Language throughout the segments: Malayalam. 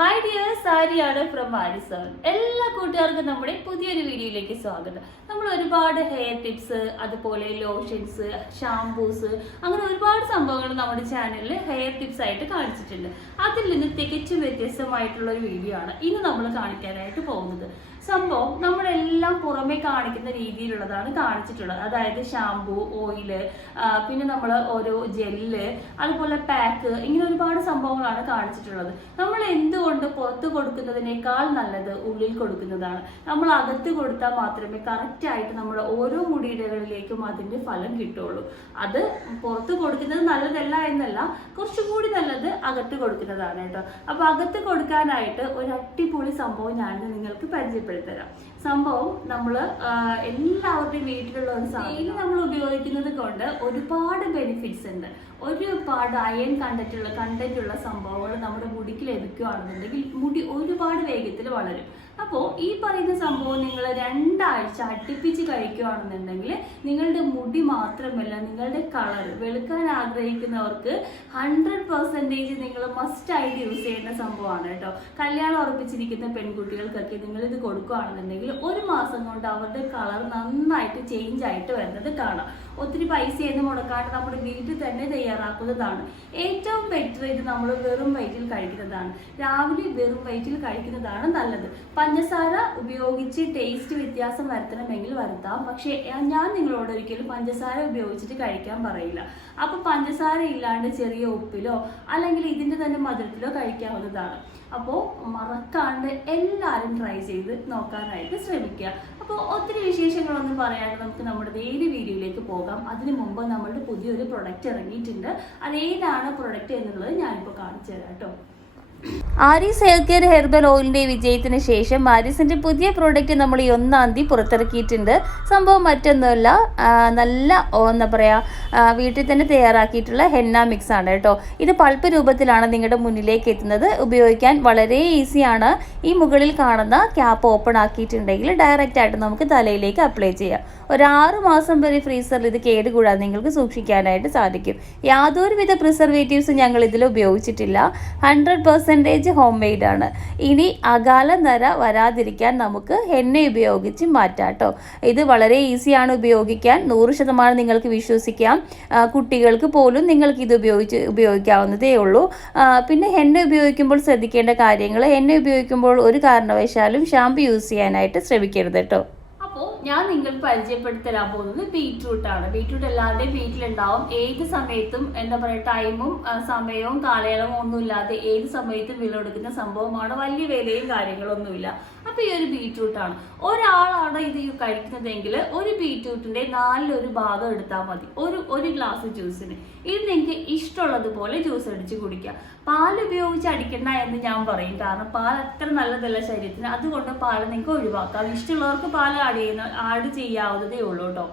ഹായ് ഡിയേഴ്സ്, ആര്യാണ് ഫ്രം ആരിസൺ. എല്ലാ കൂട്ടുകാർക്കും നമ്മുടെ പുതിയൊരു വീഡിയോയിലേക്ക് സ്വാഗതം. നമ്മൾ ഒരുപാട് ഹെയർ ടിപ്സ്, അതുപോലെ ലോഷൻസ്, ഷാംപൂസ്, അങ്ങനെ ഒരുപാട് സംഭവങ്ങൾ നമ്മുടെ ചാനലിൽ ഹെയർ ടിപ്സ് ആയിട്ട് കാണിച്ചിട്ടുണ്ട്. അതിൽ നിന്ന് തികച്ചും വ്യത്യസ്തമായിട്ടുള്ള ഒരു വീഡിയോ ആണ് ഇന്ന് നമ്മൾ കാണിക്കാനായിട്ട് പോകുന്നത്. സംഭവം നമ്മളെല്ലാം പുറമെ കാണിക്കുന്ന രീതിയിലുള്ളതാണ് കാണിച്ചിട്ടുള്ളത്. അതായത് ഷാംപൂ, ഓയില്, പിന്നെ നമ്മൾ ഓരോ ജെല്ല്, അതുപോലെ പാക്ക്, ഇങ്ങനെ ഒരുപാട് സംഭവങ്ങളാണ് കാണിച്ചിട്ടുള്ളത്. നമ്മൾ എന്തുകൊണ്ട് പുറത്ത് കൊടുക്കുന്നതിനേക്കാൾ നല്ലത് ഉള്ളിൽ കൊടുക്കുന്നതാണ്. നമ്മൾ അകത്ത് കൊടുത്താൽ മാത്രമേ കറക്റ്റ് ആയിട്ട് നമ്മുടെ ഓരോ മുടിയിടകളിലേക്കും അതിന്റെ ഫലം കിട്ടുള്ളൂ. അത് പുറത്ത് കൊടുക്കുന്നത് നല്ലതല്ല എന്നല്ല, കുറച്ചുകൂടി നല്ലത് അകത്ത് കൊടുക്കുന്നതാണ് കേട്ടോ. അപ്പൊ അകത്ത് കൊടുക്കാനായിട്ട് ഒരു അടിപൊളി സംഭവം ഞാൻ നിങ്ങൾക്ക് പരിചയപ്പെടുത്തരാം. സംഭവം നമ്മള് എല്ലാവരുടെയും വീട്ടിലുള്ള ഒരു സാധനം നമ്മൾ ഉപയോഗിക്കുന്നത് കൊണ്ട് ഒരുപാട് ബെനിഫിറ്റ്സ് ഉണ്ട്. ഒരുപാട് അയൺ കണ്ടന്റ് ഉള്ള സംഭവങ്ങൾ നമ്മുടെ മുടിക്ക് ലഭിക്കുകയാണെന്നുണ്ടെങ്കിൽ മുടി ഒരുപാട് വേഗത്തിൽ വളരും. അപ്പോൾ ഈ പറയുന്ന സംഭവം നിങ്ങൾ 2 ആഴ്ച അടുപ്പിച്ച് കഴിക്കുകയാണെന്നുണ്ടെങ്കിൽ നിങ്ങളുടെ മുടി മാത്രമല്ല, നിങ്ങളുടെ കളർ വെളുക്കാൻ ആഗ്രഹിക്കുന്നവർക്ക് 100% നിങ്ങൾ മസ്റ്റ് ആയിട്ട് യൂസ് ചെയ്യുന്ന സംഭവമാണ് കേട്ടോ. കല്യാണം ഉറപ്പിച്ചിരിക്കുന്ന പെൺകുട്ടികൾക്കൊക്കെ നിങ്ങൾ ഇത് കൊടുക്കുകയാണെന്നുണ്ടെങ്കിൽ 1 മാസം കൊണ്ട് അവരുടെ കളർ നന്നായിട്ട് ചേഞ്ച് ആയിട്ട് വരുന്നത് കാണാം. ഒത്തിരി പൈസയൊന്നും മുടക്കാണ്ട് നമ്മുടെ വീട്ടിൽ തന്നെ തയ്യാറാക്കുന്നതാണ്. ഏറ്റവും ബെറ്റർ ഇത് നമ്മൾ വെറും വയറ്റിൽ കഴിക്കുന്നതാണ്. രാവിലെ വെറും വയറ്റിൽ കഴിക്കുന്നതാണ് നല്ലത്. പഞ്ചസാര ഉപയോഗിച്ച് ടേസ്റ്റ് വ്യത്യാസം വരുത്തണമെങ്കിൽ വരുത്താം, പക്ഷെ ഞാൻ നിങ്ങളോട് ഒരിക്കലും പഞ്ചസാര ഉപയോഗിച്ചിട്ട് കഴിക്കാൻ പറയില്ല. അപ്പൊ പഞ്ചസാര ഇല്ലാണ്ട് ചെറിയ ഉപ്പിലോ അല്ലെങ്കിൽ ഇതിന്റെ തന്നെ മധുരത്തിലോ കഴിക്കാവുന്നതാണ്. അപ്പോൾ മറക്കാണ്ട് എല്ലാവരും ട്രൈ ചെയ്ത് നോക്കാനായിട്ട് ശ്രമിക്കുക. അപ്പോൾ ഒത്തിരി വിശേഷങ്ങളൊന്നും പറയാണ്ട് നമുക്ക് നമ്മുടെ ഡെയിലി വീഡിയോയിലേക്ക് പോകാം. അതിനു മുമ്പ് നമ്മളുടെ പുതിയൊരു പ്രൊഡക്റ്റ് ഇറങ്ങിയിട്ടുണ്ട്. അതേതാണ് പ്രൊഡക്റ്റ് എന്നുള്ളത് ഞാനിപ്പോൾ കാണിച്ചു തരാം കേട്ടോ. ആരീസ് ഹെയർ കെയർ ഹെർബൽ ഓയിലിന്റെ വിജയത്തിന് ശേഷം ആരീസിന്റെ പുതിയ പ്രോഡക്റ്റ് നമ്മൾ ഈ 1-ാം തീയതി പുറത്തിറക്കിയിട്ടുണ്ട്. സംഭവം മറ്റൊന്നുമല്ല, നല്ല എന്താ പറയുക, വീട്ടിൽ തന്നെ തയ്യാറാക്കിയിട്ടുള്ള ഹെന്ന മിക്സ് ആണ് കേട്ടോ. ഇത് പൾപ്പ് രൂപത്തിലാണ് നിങ്ങളുടെ മുന്നിലേക്ക് എത്തുന്നത്. ഉപയോഗിക്കാൻ വളരെ ഈസിയാണ്. ഈ മുകളിൽ കാണുന്ന ക്യാപ്പ് ഓപ്പൺ ആക്കിയിട്ടുണ്ടെങ്കിൽ ഡയറക്റ്റ് ആയിട്ട് നമുക്ക് തലയിലേക്ക് അപ്ലൈ ചെയ്യാം. ഒരു 6 മാസം വരെ ഫ്രീസറിൽ ഇത് കേടുകൂടാതെ നിങ്ങൾക്ക് സൂക്ഷിക്കാനായിട്ട് സാധിക്കും. യാതൊരുവിധ പ്രിസർവേറ്റീവ്സും ഞങ്ങൾ ഇതിൽ ഉപയോഗിച്ചിട്ടില്ല. 100% ഹോം മെയ്ഡ് ആണ്. ഇനി അകാല നര വരാതിരിക്കാൻ നമുക്ക് എണ്ണ ഉപയോഗിച്ച് മാറ്റാം കേട്ടോ. ഇത് വളരെ ഈസിയാണ് ഉപയോഗിക്കാൻ. 100% നിങ്ങൾക്ക് വിശ്വസിക്കാം. കുട്ടികൾക്ക് പോലും നിങ്ങൾക്ക് ഇത് ഉപയോഗിക്കാവുന്നതേ ഉള്ളൂ. പിന്നെ എണ്ണ ഉപയോഗിക്കുമ്പോൾ ശ്രദ്ധിക്കേണ്ട കാര്യങ്ങൾ: എണ്ണ ഉപയോഗിക്കുമ്പോൾ ഒരു കാരണവശാലും ഷാമ്പു യൂസ് ചെയ്യാനായിട്ട് ശ്രമിക്കരുത് കേട്ടോ. ഞാൻ നിങ്ങൾക്ക് പരിചയപ്പെടുത്തരാൻ പോകുന്നത് ബീറ്റ്റൂട്ടാണ്. ബീറ്റ്റൂട്ട് എല്ലാവരുടെയും വീട്ടിലുണ്ടാവും. ഏത് സമയത്തും എന്താ പറയുക, ടൈമും സമയവും കാലയളവും ഒന്നുമില്ലാതെ ഏത് സമയത്തും വിളവെടുക്കുന്ന സംഭവമാണ്. വലിയ വിലയും കാര്യങ്ങളൊന്നുമില്ല. അപ്പൊ ഈ ഒരു ബീറ്റ്റൂട്ടാണ്. ഒരാളാണ് ഇത് കഴിക്കുന്നതെങ്കിൽ ഒരു ബീറ്റ്റൂട്ടിന്റെ 4 ഭാഗം എടുത്താൽ മതി ഒരു ഗ്ലാസ് ജ്യൂസിന്. ഇത് നിങ്ങൾക്ക് ഇഷ്ടമുള്ളതുപോലെ ജ്യൂസ് അടിച്ച് കുടിക്കാം. പാൽ ഉപയോഗിച്ച് അടിക്കണ്ട എന്ന് ഞാൻ പറയും, കാരണം പാൽ അത്ര നല്ലതല്ല ശരീരത്തിന്. അതുകൊണ്ട് പാൽ നിങ്ങൾക്ക് ഒഴിവാക്കാം. ഇഷ്ടമുള്ളവർക്ക് പാൽ ആഡ് ചെയ്യാവുന്നതേ ഉള്ളൂ കേട്ടോ.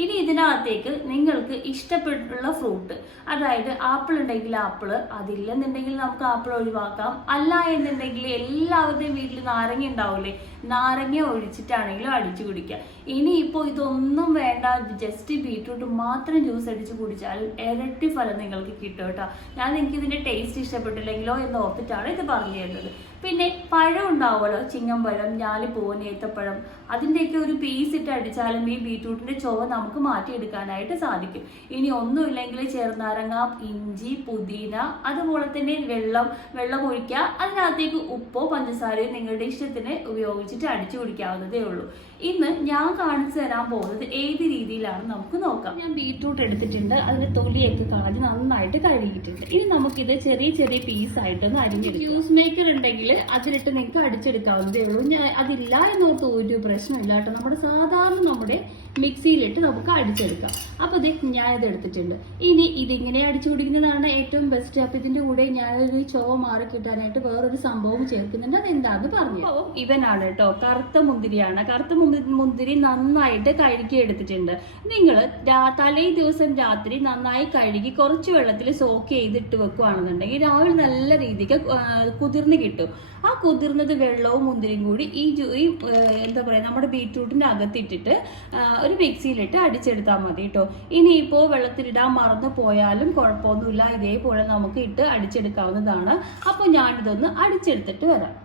ഇനി ഇതിനകത്തേക്ക് നിങ്ങൾക്ക് ഇഷ്ടപ്പെട്ടുള്ള ഫ്രൂട്ട്, അതായത് ആപ്പിൾ ഉണ്ടെങ്കിൽ ആപ്പിള്, അതില്ലെന്നുണ്ടെങ്കിൽ നമുക്ക് ആപ്പിൾ ഒഴിവാക്കാം. അല്ല എന്നുണ്ടെങ്കിൽ എല്ലാവരുടെയും വീട്ടിൽ നാരങ്ങ ഉണ്ടാവില്ലേ, നാരങ്ങ ഒഴിച്ചിട്ടാണെങ്കിലും അടിച്ചു കുടിക്കാം. ഇനിയിപ്പോൾ ഇതൊന്നും വേണ്ട, ജസ്റ്റ് ബീറ്റ്റൂട്ട് മാത്രം ജ്യൂസ് അടിച്ച് കുടിച്ചാലും ഇരട്ടി ഫലം നിങ്ങൾക്ക് കിട്ടും കേട്ടോ. ഞാൻ നിങ്ങൾക്ക് ഇതിന്റെ ടേസ്റ്റ് ഇഷ്ടപ്പെട്ടില്ലെങ്കിലോ എന്ന് ഓർത്തിട്ടാണ് ഇത് പറഞ്ഞു തരുന്നത്. പിന്നെ പഴം ഉണ്ടാവുമല്ലോ, ചിങ്ങമ്പഴം, ഞാലിപ്പൂവ്, നേത്തപ്പഴം, അതിൻ്റെയൊക്കെ ഒരു പീസ് ഇട്ട് അടിച്ചാലും ഈ ബീറ്റ്റൂട്ടിന്റെ ചുവ നമുക്ക് മാറ്റിയെടുക്കാനായിട്ട് സാധിക്കും. ഇനി ഒന്നുമില്ലെങ്കിൽ ചെറുനാരങ്ങ, ഇഞ്ചി, പുതിന, അതുപോലെ തന്നെ വെള്ളം ഒഴിക്കുക. അതിനകത്തേക്ക് ഉപ്പോ പഞ്ചസാരയോ നിങ്ങളുടെ ഇഷ്ടത്തിന് ഉപയോഗിച്ചിട്ട് അടിച്ചു കുടിക്കാവുന്നതേ ഉള്ളൂ. ഇന്ന് ഞാൻ കാണിച്ചു തരാൻ പോകുന്നത് ഏത് രീതിയിലാണ് നമുക്ക് നോക്കാം. ഞാൻ ബീറ്റ്റൂട്ട് എടുത്തിട്ടുണ്ട്. അതിന്റെ തൊലിയൊക്കെ കളഞ്ഞ് നന്നായിട്ട് കഴുകിയിട്ടുണ്ട്. ഇനി നമുക്കിത് ചെറിയ ചെറിയ പീസായിട്ടൊന്ന് അരിഞ്ഞെടുക്കാം. ജ്യൂസ് മേക്കർ ഉണ്ടെങ്കിൽ അതിലിട്ട് നിങ്ങൾക്ക് അടിച്ചെടുക്കാവുന്നതേ ഉള്ളൂ. അതില്ല എന്നോർത്ത് ഒരു പ്രശ്നമില്ല കേട്ടോ. നമ്മുടെ മിക്സിയിലിട്ട് നമുക്ക് അടിച്ചെടുക്കാം. അപ്പൊ ഞാനിത് എടുത്തിട്ടുണ്ട്. ഇനി ഇതിങ്ങനെ അടിച്ചു കുടിക്കുന്നതാണ് ഏറ്റവും ബെസ്റ്റ്. അപ്പൊ ഇതിന്റെ കൂടെ ഞാനൊരു ചുവ മാറി കിട്ടാനായിട്ട് വേറൊരു സംഭവം ചേർക്കുന്നുണ്ട്. അതെന്താന്ന് പറഞ്ഞു. അപ്പോൾ ഇവനാണ് കേട്ടോ, കറുത്ത മുന്തിരിയാണ്. കറുത്ത മുന്തിരി നന്നായിട്ട് കഴുകി എടുത്തിട്ടുണ്ട്. നിങ്ങൾ തലേ ദിവസം രാത്രി നന്നായി കഴുകി കുറച്ച് വെള്ളത്തിൽ സോക്ക് ചെയ്തിട്ട് വെക്കുകയാണെന്നുണ്ടെങ്കിൽ രാവിലെ നല്ല രീതിക്ക് കുതിർന്ന് കിട്ടും. ആ കുതിർന്നത് വെള്ളവും മുന്തിരിയും കൂടി ഈ എന്താ പറയുക, നമ്മുടെ ബീറ്റ്റൂട്ടിന്റെ അകത്തിട്ടിട്ട് ഒരു മിക്സിയിലിട്ട് അടിച്ചെടുത്താൽ മതി കേട്ടോ. ഇനിയിപ്പോൾ വെള്ളത്തിലിടാൻ മറന്നു പോയാലും കുഴപ്പമൊന്നുമില്ല, ഇതേപോലെ നമുക്ക് ഇട്ട് അടിച്ചെടുക്കാവുന്നതാണ്. അപ്പോൾ ഞാനിതൊന്ന് അടിച്ചെടുത്തിട്ട് വരാം.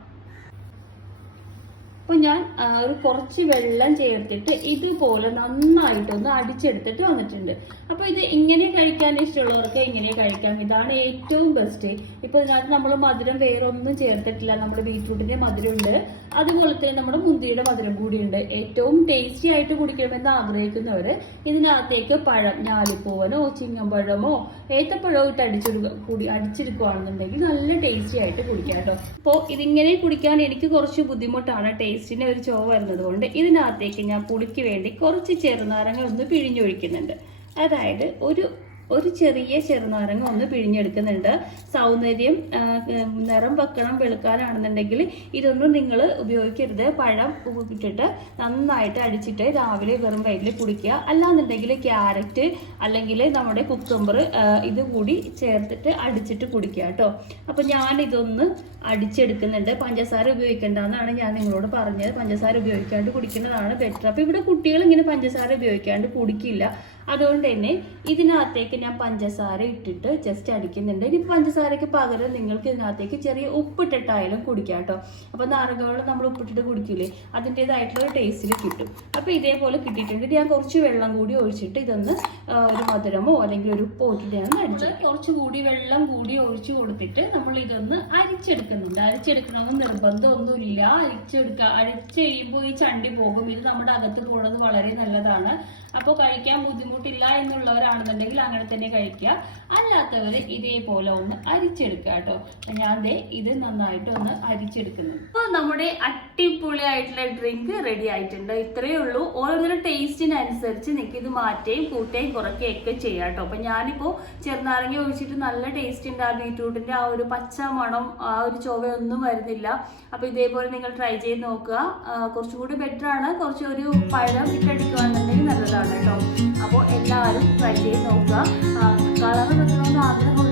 അപ്പോൾ ഞാൻ ഒരു കുറച്ച് വെള്ളം ചേർത്തിട്ട് ഇതുപോലെ നന്നായിട്ടൊന്ന് അടിച്ചെടുത്തിട്ട് വന്നിട്ടുണ്ട്. അപ്പോൾ ഇത് ഇങ്ങനെ കഴിക്കാൻ ഇഷ്ടമുള്ളവർക്ക് ഇങ്ങനെ കഴിക്കാം, ഇതാണ് ഏറ്റവും ബെസ്റ്റ്. ഇപ്പോൾ ഇതിനകത്ത് നമ്മൾ മധുരം വേറെ ഒന്നും ചേർത്തിട്ടില്ല, നമ്മുടെ ബീറ്റ്റൂട്ടിന്റെ മധുരമുണ്ട്, അതുപോലെ തന്നെ നമ്മുടെ മുന്തിരിയുടെ മധുരം കൂടിയുണ്ട്. ഏറ്റവും ടേസ്റ്റി ആയിട്ട് കുടിക്കണമെന്ന് ആഗ്രഹിക്കുന്നവർ ഇതിനകത്തേക്ക് പഴം, ഞാലിപ്പൂവനോ ചിങ്ങമ്പഴമോ ഏത്തപ്പഴമോ ഇട്ട് അടിച്ചെടുക്കുകയാണെന്നുണ്ടെങ്കിൽ നല്ല ടേസ്റ്റി ആയിട്ട് കുടിക്കാം കേട്ടോ. അപ്പോൾ ഇതിങ്ങനെ കുടിക്കാൻ എനിക്ക് കുറച്ച് ബുദ്ധിമുട്ടാണ്, ടേസ്റ്റിന് ഒരു ചുവ വരുന്നത് കൊണ്ട് ഇതിനകത്തേക്ക് ഞാൻ പുളിക്ക് വേണ്ടി കുറച്ച് ചെറുനാരങ്ങ ഒന്ന് പിഴിഞ്ഞൊഴിക്കുന്നുണ്ട്. അതായത് ഒരു ചെറിയ ചെറുനാരങ്ങ ഒന്ന് പിഴിഞ്ഞെടുക്കുന്നുണ്ട്. സൗന്ദര്യം നിറം വെക്കണം വെളുക്കാനാണെന്നുണ്ടെങ്കിൽ ഇതൊന്നും നിങ്ങൾ ഉപയോഗിക്കരുത്. പഴം ഇട്ടിട്ട് നന്നായിട്ട് അടിച്ചിട്ട് രാവിലെ വെറും വയറ്റിൽ കുടിക്കുക. അല്ലാന്നുണ്ടെങ്കിൽ ക്യാരറ്റ് അല്ലെങ്കിൽ നമ്മുടെ കുക്കുംബർ ഇത് കൂടി ചേർത്തിട്ട് അടിച്ചിട്ട് കുടിക്കുക കേട്ടോ. അപ്പം ഞാനിതൊന്ന് അടിച്ചെടുക്കുന്നുണ്ട്. പഞ്ചസാര ഉപയോഗിക്കേണ്ടെന്നാണ് ഞാൻ നിങ്ങളോട് പറഞ്ഞത്. പഞ്ചസാര ഉപയോഗിക്കാണ്ട് കുടിക്കുന്നതാണ് ബെറ്റർ. അപ്പോൾ ഇവിടെ കുട്ടികൾ ഇങ്ങനെ പഞ്ചസാര ഉപയോഗിക്കാണ്ട് കുടിക്കില്ല, അതുകൊണ്ട് തന്നെ ഇതിനകത്തേക്ക് ഞാൻ പഞ്ചസാര ഇട്ടിട്ട് ജസ്റ്റ് അടിക്കുന്നുണ്ട്. ഇനി പഞ്ചസാരയ്ക്ക് പകരം നിങ്ങൾക്ക് ഇതിനകത്തേക്ക് ചെറിയ ഉപ്പിട്ടിട്ടായാലും കുടിക്കാം കേട്ടോ. അപ്പോൾ നാരങ്ങവെള്ളം നമ്മൾ ഉപ്പിട്ടിട്ട് കുടിക്കില്ലേ, അതിൻ്റെതായിട്ടുള്ള ടേസ്റ്റിൽ കിട്ടും. അപ്പോൾ ഇതേപോലെ കിട്ടിയിട്ടുണ്ട്. ഞാൻ കുറച്ച് വെള്ളം കൂടി ഒഴിച്ചിട്ട് ഇതൊന്ന് ഒരു മധുരമോ അല്ലെങ്കിൽ ഒരു ഉപ്പിട്ടിട്ട് ഞാൻ അടിച്ചു. കുറച്ചുകൂടി വെള്ളം കൂടി ഒഴിച്ചു കൊടുത്തിട്ട് നമ്മൾ ഇതൊന്ന് അരിച്ചെടുക്കുന്നുണ്ട്. അരിച്ചെടുക്കണമെന്ന് നിർബന്ധമൊന്നുമില്ല. അരിച്ചു കഴിയുമ്പോൾ ഈ ചണ്ടി പോകും. ഇത് നമ്മുടെ അകത്ത് പോകുന്നത് വളരെ നല്ലതാണ്. അപ്പോൾ കഴിക്കാൻ ബുദ്ധിമുട്ടില്ല എന്നുള്ളവരാണെന്നുണ്ടെങ്കിൽ അങ്ങനെ തന്നെ കഴിക്കുക. അല്ലാത്തവർ ഇതേപോലെ ഒന്ന് അരിച്ചെടുക്കുക കേട്ടോ. ഞാൻ ഇത് നന്നായിട്ട് ഒന്ന് അരിച്ചെടുക്കുന്നു. അപ്പോൾ നമ്മുടെ അടിപൊളിയായിട്ടുള്ള ഡ്രിങ്ക് റെഡി ആയിട്ടുണ്ട്. ഇത്രയേ ഉള്ളൂ. ഓരോരുത്തരുടെ ടേസ്റ്റിനനുസരിച്ച് നിങ്ങൾക്ക് ഇത് മാറ്റുകയും കൂട്ടുകയും കുറയ്ക്കുകയൊക്കെ ചെയ്യാം കേട്ടോ. അപ്പം ഞാനിപ്പോൾ ചെറുനാരങ്ങ ഒഴിച്ചിട്ട് നല്ല ടേസ്റ്റ് ഉണ്ട്. ആ ബീറ്റ്റൂട്ടിൻ്റെ ആ ഒരു പച്ച മണം, ആ ഒരു ചൊവയൊന്നും വരുന്നില്ല. അപ്പോൾ ഇതേപോലെ നിങ്ങൾ ട്രൈ ചെയ്ത് നോക്കുക. കുറച്ചുകൂടി ബെറ്റർ ആണ്. കുറച്ചൊരു പഴം ഇട്ടടിക്കുകയാണെന്നുണ്ടെങ്കിൽ നല്ലതാണ് കേട്ടോ. അപ്പോൾ എല്ലാവരും ട്രൈ ചെയ്ത് നോക്കുക. കളർ വെക്കണമെന്ന് ആഗ്രഹം